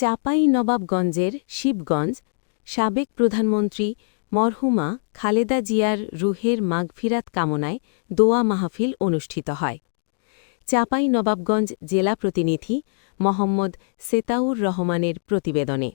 চাঁপাইনবাবগঞ্জের শিবগঞ্জ সাবেক প্রধানমন্ত্রী মরহুমা খালেদা জিয়ার রুহের মাগফিরাত কামনায় দোয়া মাহফিল অনুষ্ঠিত হয়। চাঁপাইনবাবগঞ্জ জেলা প্রতিনিধি মোহাম্মদ সেতাউর রহমানের প্রতিবেদনে।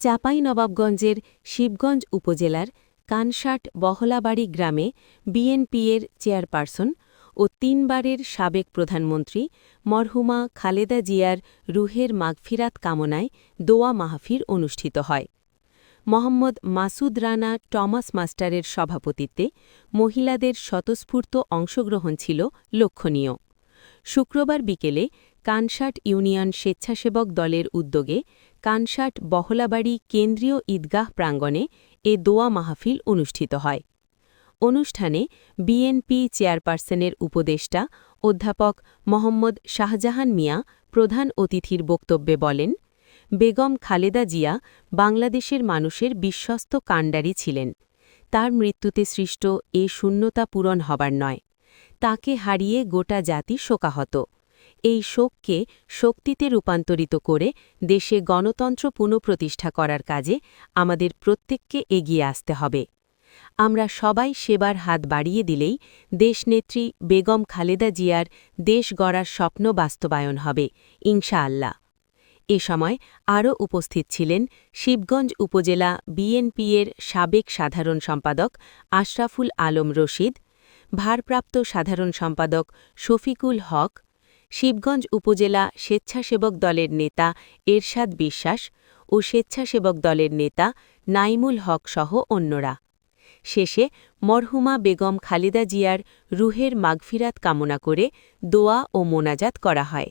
চাঁপাইনবাবগঞ্জের শিবগঞ্জ উপজেলার কানসাট বহলাবাড়ি গ্রামে বিএনপির চেয়ারপারসন ও ৩ বারের সাবেক প্রধানমন্ত্রী মরহুমা খালেদা জিয়ার রুহের মাগফিরাত কামনায় দোয়া মাহফিল অনুষ্ঠিত হয়। মোহাম্মদ মাসুদ রানা টমাস মাস্টারের সভাপতিত্বে মহিলাদের স্বতঃস্ফূর্ত অংশগ্রহণ ছিল লক্ষণীয়। শুক্রবার বিকেলে কানসাট ইউনিয়ন স্বেচ্ছাসেবক দলের উদ্যোগে কানসাট বহলাবাড়ি কেন্দ্রীয় ঈদগাহ প্রাঙ্গণে এ দোয়া মাহফিল অনুষ্ঠিত হয়। অনুষ্ঠানে বিএনপি চেয়ারপারসনের উপদেষ্টা অধ্যাপক মোহাম্মদ শাহজাহান মিয়া প্রধান অতিথির বক্তব্যে বলেন, বেগম খালেদা জিয়া বাংলাদেশের মানুষের বিশ্বস্ত কাণ্ডারি ছিলেন। তার মৃত্যুতে সৃষ্ট এ শূন্যতা পূরণ হবার নয়। তাকে হারিয়ে গোটা জাতি শোকাহত। এই শোককে শক্তিতে রূপান্তরিত করে দেশে গণতন্ত্র পুনঃপ্রতিষ্ঠা করার কাজে আমাদের প্রত্যেককে এগিয়ে আসতে হবে। আমরা সবাই সেবার হাত বাড়িয়ে দিলেই দেশনেত্রী বেগম খালেদা জিয়ার দেশ গড়ার স্বপ্ন বাস্তবায়ন হবে, ইনশাআল্লাহ। এ সময় আরও উপস্থিত ছিলেন শিবগঞ্জ উপজেলা বিএনপির সাবেক সাধারণ সম্পাদক আশরাফুল আলম রশিদ, ভারপ্রাপ্ত সাধারণ সম্পাদক শফিকুল হক, শিবগঞ্জ উপজেলা স্বেচ্ছাসেবক দলের নেতা এরশাদ বিশ্বাস ও স্বেচ্ছাসেবক দলের নেতা নাইমুল হক সহ অন্যরা। শেষে মরহুমা বেগম খালেদা জিয়ার রুহের মাগফিরাত কামনা করে দোয়া ও মোনাজাত করা হয়।